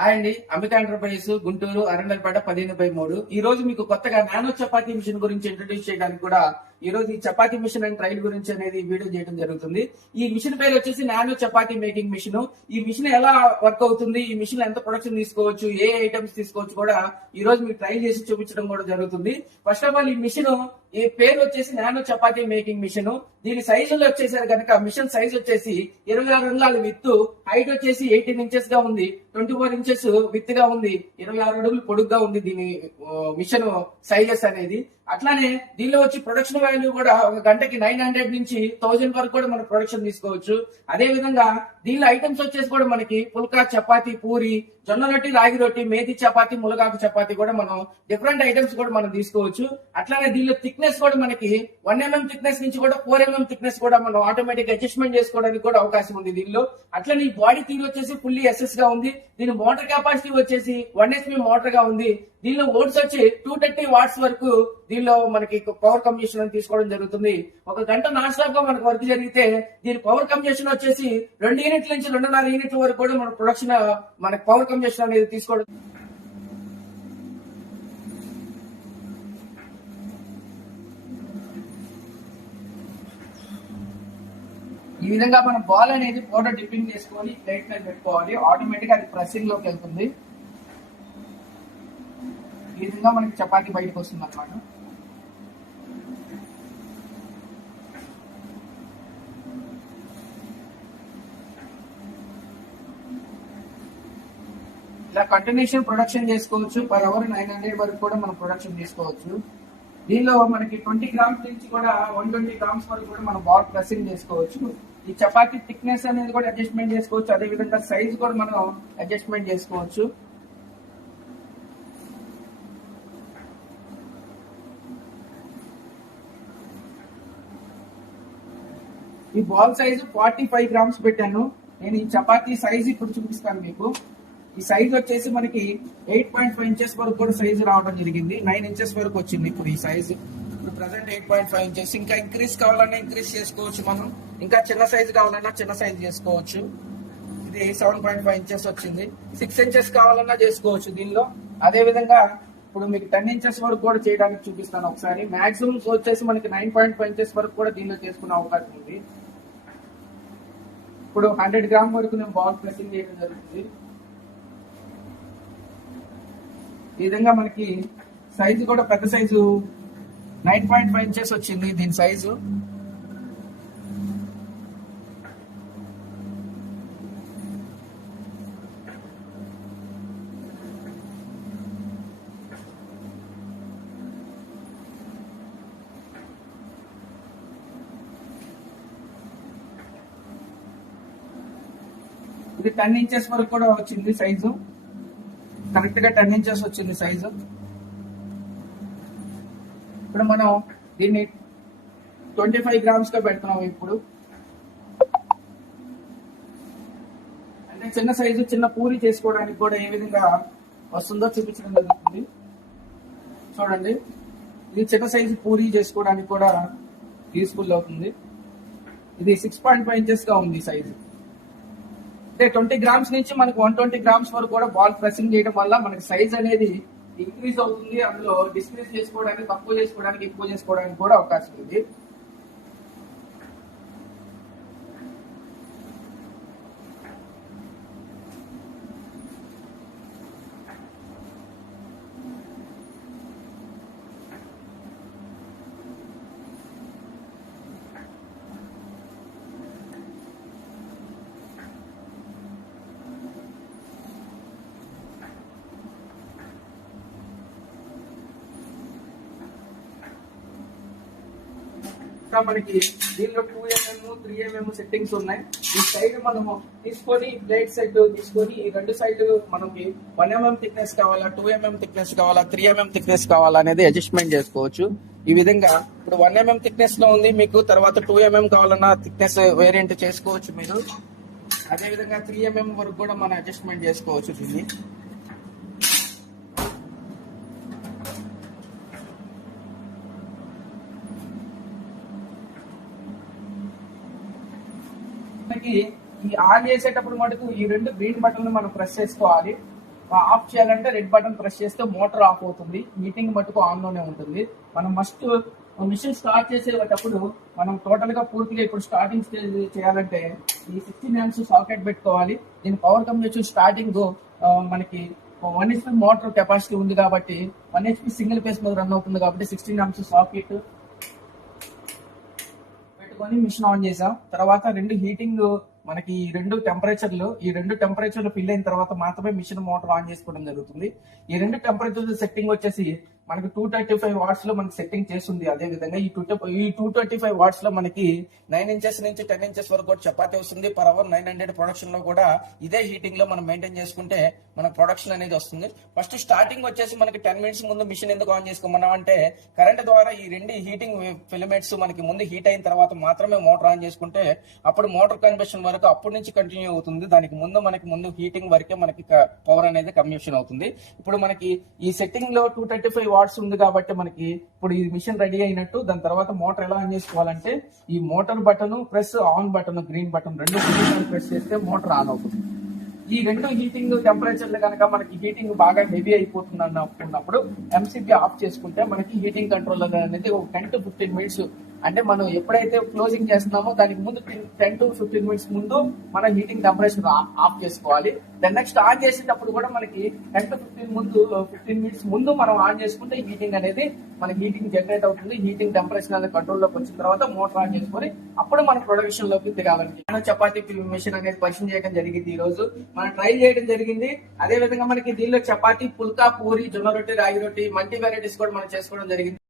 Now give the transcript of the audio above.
Hi అండి, అమిత enterprises Guntur Arundelpet 15/3. ఈ రోజు మీకు కొత్తగా నానో చపాతీ మిషన్ గురించి ఇంట్రొడ్యూస్ చేయడానికి కూడా ఈ రోజు ఈ చపాతీ మిషన్ అండ్ ట్రైల్ గురించి అనేది వీడియో చేయడం జరుగుతుంది. ఈ మిషన్ పేరు వచ్చేసి నానో చపాతీ మేకింగ్ మిషన్. ఈ మిషన్ ఎలా వర్క్ అవుతుంది, ఈ మిషన్ ఎంత ప్రొడక్షన్ తీసుకోవచ్చు, ఏ ఐటమ్స్ తీసుకోవచ్చు కూడా ఈ రోజు మీకు ట్రైల్ చేసి చూపించడం కూడా జరుగుతుంది. ఫస్ట్ ఆఫ్ ఆల్ ఈ మిషన్ ఈ పేరు వచ్చేసి నానో చపాతీ మేకింగ్ మిషన్. దీని సైజులో వచ్చేసరి కనుక మిషన్ సైజ్ వచ్చేసి 26 అంగుళాల విత్, హైట్ వచ్చేసి 18 ఇంచెస్ గా ఉంది, 24 ఇంచెస్ విత్ గా ఉంది, 26 అడుగులు పొడుగ్గా ఉంది దీని మిషన్ సైజెస్ అనేది. అట్లానే దీనిలో వచ్చి ప్రొడక్షన్ వాల్యూ కూడా ఒక గంటకి 900 నుంచి 1000 వరకు కూడా మనం ప్రొడక్షన్ తీసుకోవచ్చు. అదే విధంగా దీనిలో ఐటమ్స్ వచ్చేసి కూడా మనకి పుల్కా, చపాతీ, పూరి, జొన్న రొట్టి, రాగి రొట్టి, మేతి చపాతీ, ములగాకు చపాతీ కూడా మనం డిఫరెంట్ ఐటమ్స్ కూడా మనం తీసుకోవచ్చు. అట్లానే దీనిలో థిక్నెస్ కూడా మనకి 1 mm థిక్నెస్ నుంచి కూడా 4 mm థిక్నెస్ కూడా మనం ఆటోమేటిక్ అడ్జస్ట్మెంట్ చేసుకోవడానికి కూడా అవకాశం ఉంది దీనిలో. అట్లనే ఈ బాడీ తీరు వచ్చేసి ఫుల్లీ ఎస్ఎస్ గా ఉంది. దీని మోటార్ కెపాసిటీ వచ్చేసి 1 HP మోటార్ గా ఉంది. దీనిలో వోల్ట్స్ వచ్చి 230 వాట్స్ వరకు దీనిలో మనకి పవర్ కన్జంప్షన్ తీసుకోవడం జరుగుతుంది. ఒక గంట నాన్ స్టాప్ గా మనకు వర్క్ జరిగితే దీని పవర్ కన్జంప్షన్ వచ్చేసి 2 యూనిట్ల నుంచి 2.5 యూనిట్ల వరకు కూడా మన ప్రొడక్షన్ మనకి పవర్ కన్జంప్షన్ అనేది తీసుకోవడం. ఈ విధంగా మనం బాల్ అనేది పౌడర్ డిప్పింగ్ చేసుకొని ప్లేట్ మీద పెట్టుకోవాలి. ఆటోమేటిక్ అది ప్రెస్సింగ్ లోకి వెళ్తుంది. ఈ విధంగా మనకి చపాతీ బయటకు వస్తుంది అన్నమాట. ఇలా కంటిన్యూషన్ ప్రొడక్షన్ చేసుకోవచ్చు. పర్ అవర్ 900 వరకు కూడా మనం ప్రొడక్షన్ చేసుకోవచ్చు. దీనిలో మనకి 20 గ్రామ్స్ నుంచి కూడా 120 గ్రామ్స్ వరకు కూడా మనం బాల్ ప్రెస్సింగ్ చేసుకోవచ్చు. ఈ చపాతీ థిక్నెస్ అనేది కూడా అడ్జస్ట్మెంట్ చేసుకోవచ్చు. అదే విధంగా సైజ్ కూడా మనం అడ్జస్ట్మెంట్ చేసుకోవచ్చు. ఈ బాల్ సైజు 45 గ్రామ్స్ పెట్టాను నేను. ఈ చపాతీ సైజ్ ఇప్పుడు చూపిస్తాను మీకు. ఈ సైజ్ వచ్చేసి మనకి 8.5 ఇంచెస్ వరకు కూడా సైజు రావడం జరిగింది. 9 ఇంచెస్ వరకు వచ్చింది ఇప్పుడు ఈ సైజు. ఇప్పుడు ప్రెసెంట్ 8.5 ఇంచెస్. ఇంకా ఇంక్రీజ్ కావాలన్నా ఇంక్రీజ్ చేసుకోవచ్చు మనం. ఇంకా చిన్న సైజు కావాలన్నా చిన్న సైజు చేసుకోవచ్చు. ఇది 7.5 ఇంచెస్ వచ్చింది. 6 ఇంచెస్ కావాలన్నా చేసుకోవచ్చు దీనిలో. అదే విధంగా ఇప్పుడు మీకు 10 ఇంచెస్ వరకు కూడా చేయడానికి చూపిస్తాను ఒకసారి. మాక్సిమం వచ్చేసి మనకి 9.5 ఇంచెస్ వరకు కూడా దీనిలో చేసుకునే అవకాశం ఉంది. ఇప్పుడు 100 గ్రామ్ వరకు నేను బాల్ ప్రెసింగ్ చేయడం జరుగుతుంది. ఈ విధంగా మనకి సైజు కూడా పెద్ద సైజు 9.5 ఇంచెస్ వచ్చింది దీని సైజు. ఇది 10 ఇంచెస్ వరకు కూడా వచ్చింది సైజు. కరెక్ట్ గా 10 ఇంచెస్ వచ్చింది సైజు. ఇప్పుడు మనం దీన్ని 25 గ్రామ్స్ గా పెడుతున్నాం. ఇప్పుడు అంటే చిన్న సైజు చిన్న పూరి చేసుకోవడానికి కూడా ఏ విధంగా వస్తుందో చూపించడం జరుగుతుంది. చూడండి, ఇది చిన్న సైజు పూరి చేసుకోవడానికి కూడా యూస్ఫుల్ అవుతుంది. ఇది 6.5 ఇంచెస్ గా ఉంది సైజు. అంటే 20 గ్రామ్స్ నుంచి మనకు 120 గ్రామ్స్ వరకు కూడా బాల్ ప్రెసింగ్ చేయడం వల్ల మనకి సైజ్ అనేది ఇంక్రీజ్ అవుతుంది. అందులో డిస్క్రీజ్ చేసుకోవడానికి, తక్కువ చేసుకోవడానికి, ఎక్కువ చేసుకోవడానికి కూడా అవకాశం ఉంది. మనకి దీనిలో 2 mm 3 mm సెట్టింగ్స్ ఉన్నాయి. ఈ సైడ్ మనము తీసుకొని ప్లేట్ సెట్ తీసుకొని ఈ రెండు సైడ్ మనకి 1 mm థిక్నెస్ కావాలా, 2 mm థిక్నెస్ కావాలా, 3 mm థిక్నెస్ కావాలా అనేది అడ్జస్ట్మెంట్ చేసుకోవచ్చు. ఈ విధంగా ఇప్పుడు 1 mm థిక్నెస్ లో ఉంది మీకు. తర్వాత 2 mm కావాలన్నా థిక్నెస్ వేరియంట్ చేసుకోవచ్చు మీరు. అదే విధంగా 3 mm వరకు కూడా మనం అడ్జస్ట్మెంట్ చేసుకోవచ్చు దీన్ని. మనకి ఈ ఆన్ చేసేటప్పుడు మటుకు ఈ రెండు గ్రీన్ బటన్ మనం ప్రెస్ చేసుకోవాలి. ఆఫ్ చేయాలంటే రెడ్ బటన్ ప్రెస్ చేస్తే మోటార్ ఆఫ్ అవుతుంది. హీటింగ్ మటుకు ఆన్ లోనే ఉంటుంది. మనం మస్ట్ మిషన్ స్టార్ట్ చేసేటప్పుడు మనం టోటల్ గా పూర్తిగా ఇప్పుడు స్టార్టింగ్ స్టేజ్ చేయాలంటే ఈ 16 amps సాకెట్ పెట్టుకోవాలి. దీని పవర్ కంపెనీ స్టార్టింగ్ మనకి 1 HP మోటార్ కెపాసిటీ ఉంది కాబట్టి 1 HP సింగిల్ ఫేస్ మీద రన్ అవుతుంది కాబట్టి 16 amps సాకెట్ పెట్టుకొని మిషన్ ఆన్ చేసాం. తర్వాత రెండు హీటింగ్ మనకి ఈ రెండు టెంపరేచర్లు ఫిల్ అయిన తర్వాత మాత్రమే మిషన్ మోటార్ ఆన్ చేసుకోవడం జరుగుతుంది. ఈ రెండు టెంపరేచర్ సెట్టింగ్ వచ్చేసి మనకి 235 watts లో మనకి సెట్టింగ్ చేస్తుంది. అదే విధంగా ఈ 225 watts లో మనకి 9 inches నుంచి 10 inches వరకు కూడా చపాతీ వస్తుంది. పర్ అవర్ 900 ప్రొడక్షన్ లో కూడా ఇదే హీటింగ్ లో మనం మెయింటైన్ చేసుకుంటే మనకు ప్రొడక్షన్ అనేది వస్తుంది. ఫస్ట్ స్టార్టింగ్ వచ్చేసి మనకి 10 minutes ముందు మిషన్ ఎందుకు ఆన్ చేసుకోమన్నాం అంటే కరెంట్ ద్వారా ఈ రెండు హీటింగ్ ఫిలమెంట్స్ మనకి ముందు హీట్ అయిన తర్వాత మాత్రమే మోటార్ ఆన్ చేసుకుంటే అప్పుడు మోటార్ కన్వర్షన్ వరకు అప్పటి నుంచి కంటిన్యూ అవుతుంది. దానికి ముందు హీటింగ్ వరకే మనకి పవర్ అనేది కన్వర్షన్ అవుతుంది. ఇప్పుడు మనకి ఈ సెట్టింగ్ లో 235 watts ఉంది కాబట్టి మనకి ఇప్పుడు ఈ మిషన్ రెడీ అయినట్టు. దాని తర్వాత మోటార్ ఎలా ఆన్ చేసుకోవాలంటే ఈ motor button plus on button green button రెండు ప్రెస్ చేస్తే మోటార్ ఆన్ అవుతుంది. ఈ రెండు హీటింగ్ టెంపరేచర్లు కనుక మనకి హీటింగ్ బాగా హెవీ అయిపోతుంది అనుకున్నప్పుడు ఎంసీపీ ఆఫ్ చేసుకుంటే మనకి హీటింగ్ కంట్రోలర్ అనేది ఒక 10 to 15 minutes అంటే మనం ఎప్పుడైతే క్లోజింగ్ చేస్తున్నామో దానికి ముందు 10 to 15 minutes ముందు మన హీటింగ్ టెంపరేచర్ ఆఫ్ చేసుకోవాలి. దెన్ నెక్స్ట్ ఆన్ చేసేటప్పుడు కూడా మనకి 10 to 15 minutes ముందు మనం ఆన్ చేసుకుంటే హీటింగ్ అనేది మనకి హీటింగ్ జనరేట్ అవుతుంది. హీటింగ్ టెంపరేచర్ అనేది కంట్రోల్ లోకి వచ్చిన తర్వాత మోటార్ ఆన్ చేసుకొని అప్పుడు మన ప్రొడక్షన్ లోకి దిగాలండి. మనం చపాతీ మిషన్ అనేది పరిచయం చేయడం జరిగింది. ఈ రోజు మనం ట్రైల్ చేయడం జరిగింది. అదే విధంగా మనకి దీనిలో చపాతీ, పుల్కా, పూరి, జొన్న రొట్టి, రాగి రొట్టి, మల్టీ వెరైటీస్ కూడా మనం చేసుకోవడం జరిగింది.